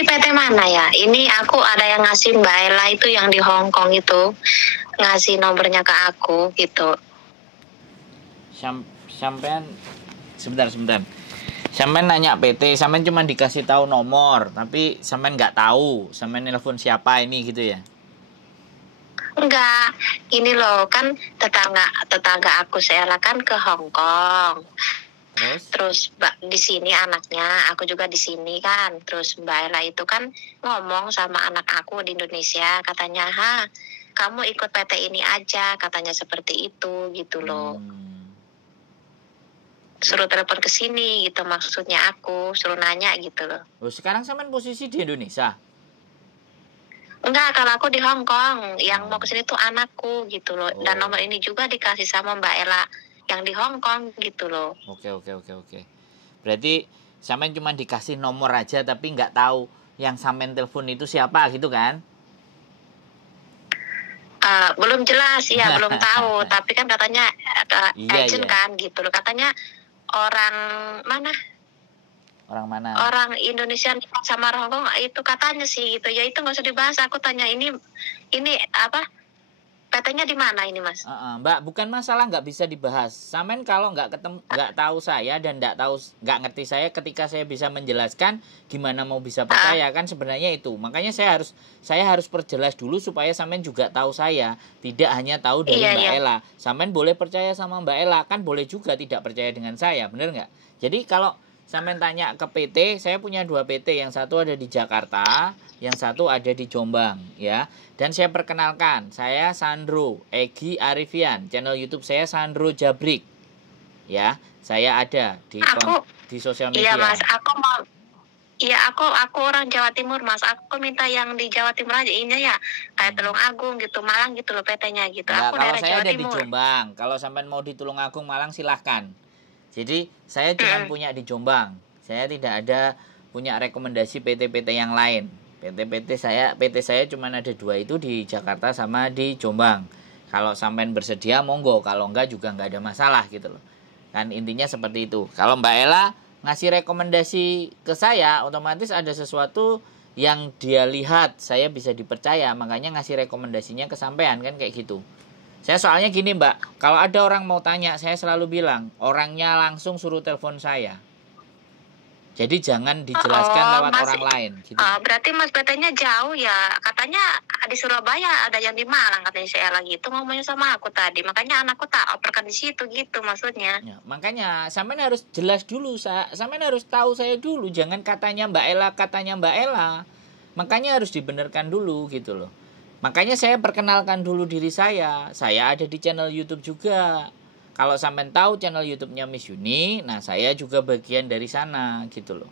Ini PT mana ya? Ini aku ada yang ngasih Mbak Ella itu yang di Hong Kong itu, ngasih nomornya ke aku gitu. Sampean sebentar. Sampean nanya PT, sampean cuma dikasih tahu nomor, tapi sampean nggak tahu sampean nelpon siapa ini gitu ya? Enggak, ini loh kan tetangga aku Ella kan ke Hong Kong. Terus Mbak di sini anaknya, aku juga di sini kan. Terus Mbak Ella itu kan ngomong sama anak aku di Indonesia, katanya, kamu ikut PT ini aja, katanya seperti itu gitu loh. Suruh telepon ke sini gitu, maksudnya aku suruh nanya gitu loh. Sekarang sampean posisi di Indonesia? Enggak, kalau aku di Hong Kong, yang mau kesini tuh anakku gitu loh. Dan nomor ini juga dikasih sama Mbak Ella yang di Hong Kong gitu loh. Oke. Berarti sampean cuma dikasih nomor aja tapi nggak tahu yang sampean telepon itu siapa gitu kan? Belum jelas ya, belum tahu. Tapi kan katanya agent kan gitu loh. Katanya orang mana? Orang mana? Orang Indonesia sama orang Hongkong itu katanya sih gitu. Ya itu nggak usah dibahas. Aku tanya ini apa? PT-nya di mana ini Mas? Mbak, bukan masalah nggak bisa dibahas. Sampean kalau nggak tahu saya dan nggak ngerti saya, ketika saya bisa menjelaskan, gimana mau bisa percaya kan sebenarnya itu. Makanya saya harus perjelas dulu supaya sampean juga tahu saya, tidak hanya tahu dari Mbak Ella. Sampean boleh percaya sama Mbak Ella, kan boleh juga tidak percaya dengan saya, bener nggak? Jadi kalau sampean tanya ke PT, saya punya 2 PT, yang satu ada di Jakarta, yang satu ada di Jombang, ya. Dan saya perkenalkan, saya Sandro Egi Arifian, channel YouTube saya Sandro Jabrik, ya. Saya ada di sosial media. Iya Mas, aku orang Jawa Timur Mas. Aku minta yang di Jawa Timur aja ini ya, kayak Tulung Agung gitu, Malang gitu loh PT-nya gitu. Enggak, aku kalau saya Jawa ada Timur. di Jombang. Kalau sampean mau di Tulung Agung Malang silahkan. Jadi saya cuma punya di Jombang. Saya tidak ada punya rekomendasi PT-PT yang lain. PT saya cuma ada 2 itu di Jakarta sama di Jombang. Kalau sampean bersedia monggo, kalau enggak juga enggak ada masalah gitu loh. Kan intinya seperti itu. Kalau Mbak Ella ngasih rekomendasi ke saya, otomatis ada sesuatu yang dia lihat saya bisa dipercaya, makanya ngasih rekomendasinya ke sampean kan kayak gitu. Saya soalnya gini Mbak, kalau ada orang mau tanya, saya selalu bilang, orangnya langsung suruh telepon saya. Jadi jangan dijelaskan lewat orang lain. Gitu. Berarti Mas PT-nya jauh ya. Katanya di Surabaya, ada yang di Malang katanya saya lagi. Itu ngomongnya sama aku tadi. Makanya anakku tak operkan di situ gitu maksudnya. Ya, makanya sampean harus jelas dulu, sampean harus tahu saya dulu. Jangan katanya Mbak Ella. Makanya harus dibenarkan dulu gitu loh. Makanya saya perkenalkan dulu diri saya. Saya ada di channel YouTube juga. Kalau sampean tahu channel YouTube-nya Miss Yuni, nah saya juga bagian dari sana gitu loh.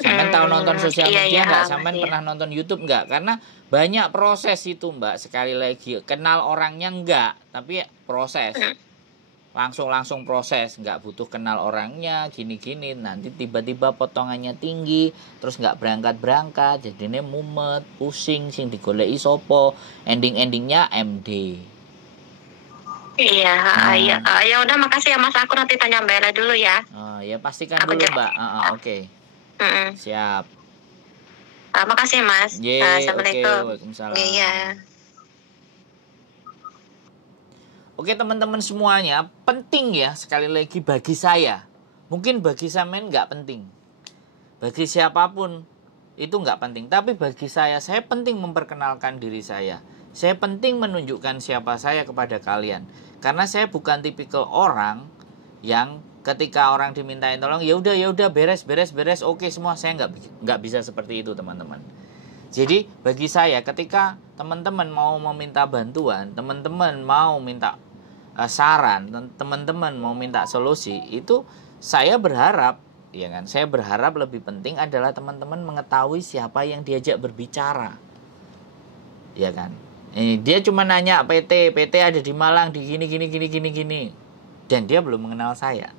Sampean tahu nonton sosial media nggak? Sampean pernah nonton YouTube nggak? Karena banyak proses itu Mbak. Sekali lagi, kenal orangnya nggak, tapi proses. Langsung proses, nggak butuh kenal orangnya gini-gini, nanti tiba-tiba potongannya tinggi, terus nggak berangkat, jadinya mumet, pusing, sing digoleki sopo, endingnya MD. Iya, ya udah makasih ya Mas, aku nanti tanya Mbak Ella dulu ya. Ya pastikan dulu Mbak. Oke. Siap. Makasih Mas. Assalamualaikum. Waalaikumsalam. Iya. Oke teman-teman semuanya, penting ya sekali lagi bagi saya. Mungkin bagi sampean nggak penting. Bagi siapapun itu nggak penting. Tapi bagi saya penting memperkenalkan diri saya. Saya penting menunjukkan siapa saya kepada kalian. Karena saya bukan tipikal orang yang ketika orang dimintain tolong, ya udah beres, oke semua. Saya nggak bisa seperti itu teman-teman. Jadi bagi saya ketika teman-teman mau meminta bantuan, teman-teman mau minta saran, teman-teman mau minta solusi, itu saya berharap, ya kan? Saya berharap lebih penting adalah teman-teman mengetahui siapa yang diajak berbicara. Ya kan? Dia cuma nanya PT ada di Malang di gini. Dan dia belum mengenal saya.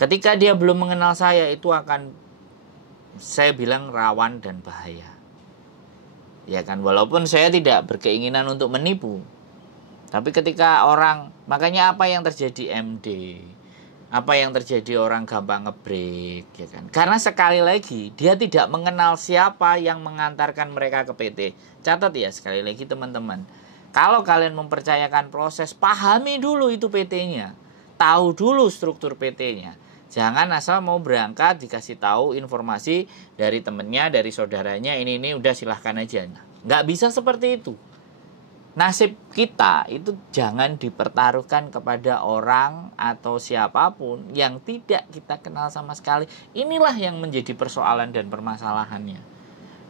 Ketika dia belum mengenal saya, itu akan saya bilang rawan dan bahaya. Ya kan, walaupun saya tidak berkeinginan untuk menipu. Tapi ketika orang, makanya apa yang terjadi MD, Apa yang terjadi, orang gampang ngebreak, ya kan? Karena sekali lagi dia tidak mengenal siapa yang mengantarkan mereka ke PT. Catat ya sekali lagi teman-teman. Kalau kalian mempercayakan proses, pahami dulu itu PT-nya. Tahu dulu struktur PT-nya. Jangan asal mau berangkat dikasih tahu informasi dari temennya, dari saudaranya, ini udah silahkan aja. Nggak bisa seperti itu. Nasib kita itu jangan dipertaruhkan kepada orang atau siapapun yang tidak kita kenal sama sekali. Inilah yang menjadi persoalan dan permasalahannya.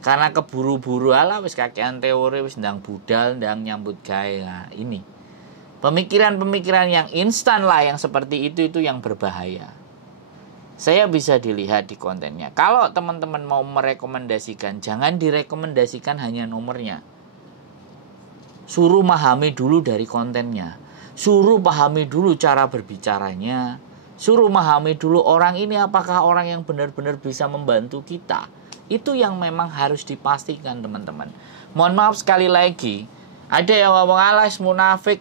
Karena keburu-buru ala wis kakean teori wis ndang budal ndang nyambut gawe. Nah, ini. Pemikiran-pemikiran yang instan lah yang seperti itu yang berbahaya. Saya bisa dilihat di kontennya. Kalau teman-teman mau merekomendasikan, jangan direkomendasikan hanya nomornya. Suruh memahami dulu dari kontennya. Suruh pahami dulu cara berbicaranya. Suruh memahami dulu orang ini apakah orang yang benar-benar bisa membantu kita. Itu yang memang harus dipastikan teman-teman. Mohon maaf sekali lagi. Ada yang ngomong alas munafik.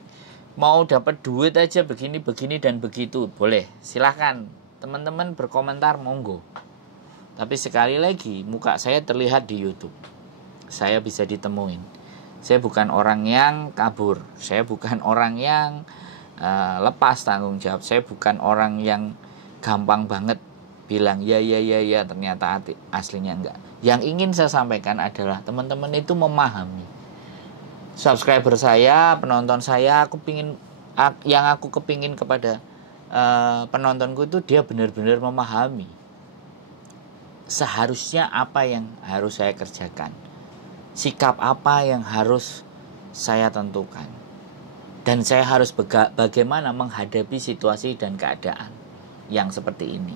Mau dapat duit aja begini dan begitu. Boleh, silahkan. Teman-teman berkomentar monggo. Tapi sekali lagi muka saya terlihat di YouTube. Saya bisa ditemuin. Saya bukan orang yang kabur. Saya bukan orang yang lepas tanggung jawab. Saya bukan orang yang gampang banget bilang ya ternyata aslinya enggak. Yang ingin saya sampaikan adalah teman-teman itu memahami. Subscriber saya, penonton saya, yang aku kepingin kepada penontonku itu dia benar-benar memahami seharusnya apa yang harus saya kerjakan. Sikap apa yang harus saya tentukan. Dan saya harus bagaimana menghadapi situasi dan keadaan yang seperti ini.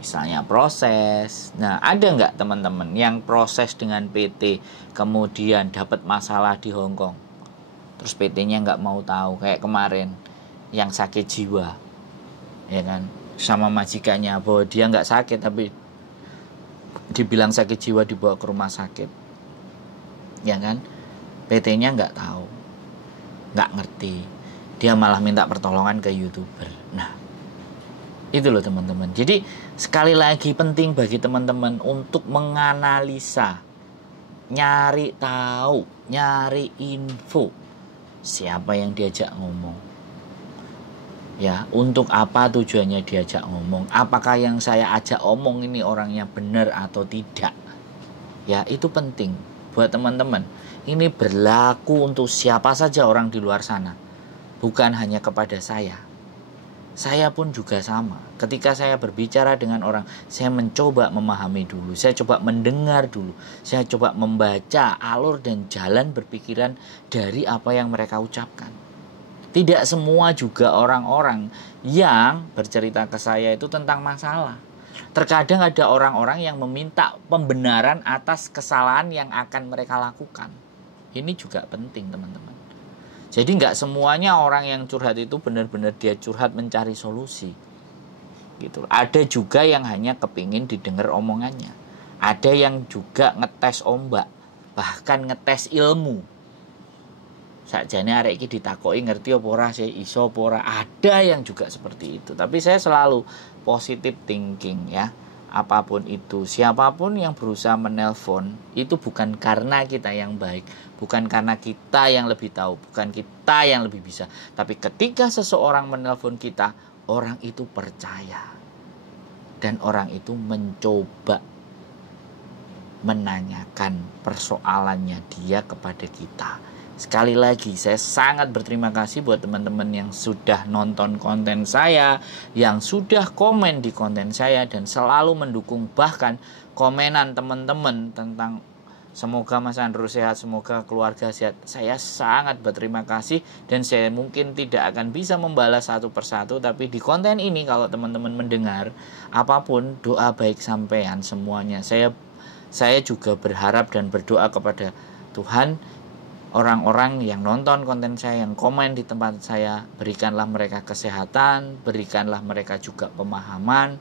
Misalnya proses. Nah, ada nggak teman-teman yang proses dengan PT kemudian dapat masalah di Hong Kong? Terus PT-nya nggak mau tahu. Kayak kemarin yang sakit jiwa. Ya kan? Sama majikannya bahwa dia nggak sakit tapi dibilang sakit jiwa dibawa ke rumah sakit. Ya kan, PT-nya nggak tahu, nggak ngerti, dia malah minta pertolongan ke YouTuber. Nah, itu loh teman-teman. Jadi sekali lagi penting bagi teman-teman untuk menganalisa, nyari tahu, nyari info siapa yang diajak ngomong. Ya, untuk apa tujuannya diajak ngomong? Apakah yang saya ajak omong ini orangnya benar atau tidak? Ya, itu penting. Buat teman-teman, ini berlaku untuk siapa saja orang di luar sana. Bukan hanya kepada saya. Saya pun juga sama. Ketika saya berbicara dengan orang, saya mencoba memahami dulu. Saya coba mendengar dulu. Saya coba membaca alur dan jalan berpikiran dari apa yang mereka ucapkan. Tidak semua juga orang-orang yang bercerita ke saya itu tentang masalah. Terkadang ada orang-orang yang meminta pembenaran atas kesalahan yang akan mereka lakukan. Ini juga penting teman-teman. Jadi nggak semuanya orang yang curhat itu benar-benar dia curhat mencari solusi. Gitu. Ada juga yang hanya kepingin didengar omongannya. Ada yang juga ngetes ombak. Bahkan ngetes ilmu. Sakjane arek iki ditakoki ngerti apa ora sih, iso apa ora. Ada yang juga seperti itu. Tapi saya selalu positive thinking ya. Apapun itu, siapapun yang berusaha menelpon itu bukan karena kita yang baik, bukan karena kita yang lebih tahu, bukan kita yang lebih bisa. Tapi ketika seseorang menelpon kita, orang itu percaya. Dan orang itu mencoba menanyakan persoalannya dia kepada kita. Sekali lagi saya sangat berterima kasih buat teman-teman yang sudah nonton konten saya, yang sudah komen di konten saya dan selalu mendukung, bahkan komenan teman-teman tentang semoga Mas Andrew sehat, semoga keluarga sehat. Saya sangat berterima kasih dan saya mungkin tidak akan bisa membalas satu persatu, tapi di konten ini kalau teman-teman mendengar apapun doa baik sampean semuanya. Saya juga berharap dan berdoa kepada Tuhan. Orang-orang yang nonton konten saya, yang komen di tempat saya, berikanlah mereka kesehatan, berikanlah mereka juga pemahaman,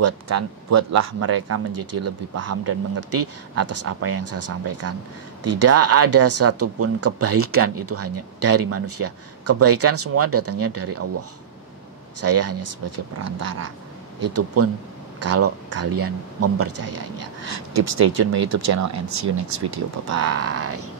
buatlah mereka menjadi lebih paham dan mengerti atas apa yang saya sampaikan. Tidak ada satupun kebaikan itu hanya dari manusia. Kebaikan semua datangnya dari Allah. Saya hanya sebagai perantara. Itu pun kalau kalian mempercayainya. Keep stay tune my YouTube channel and see you next video. Bye bye.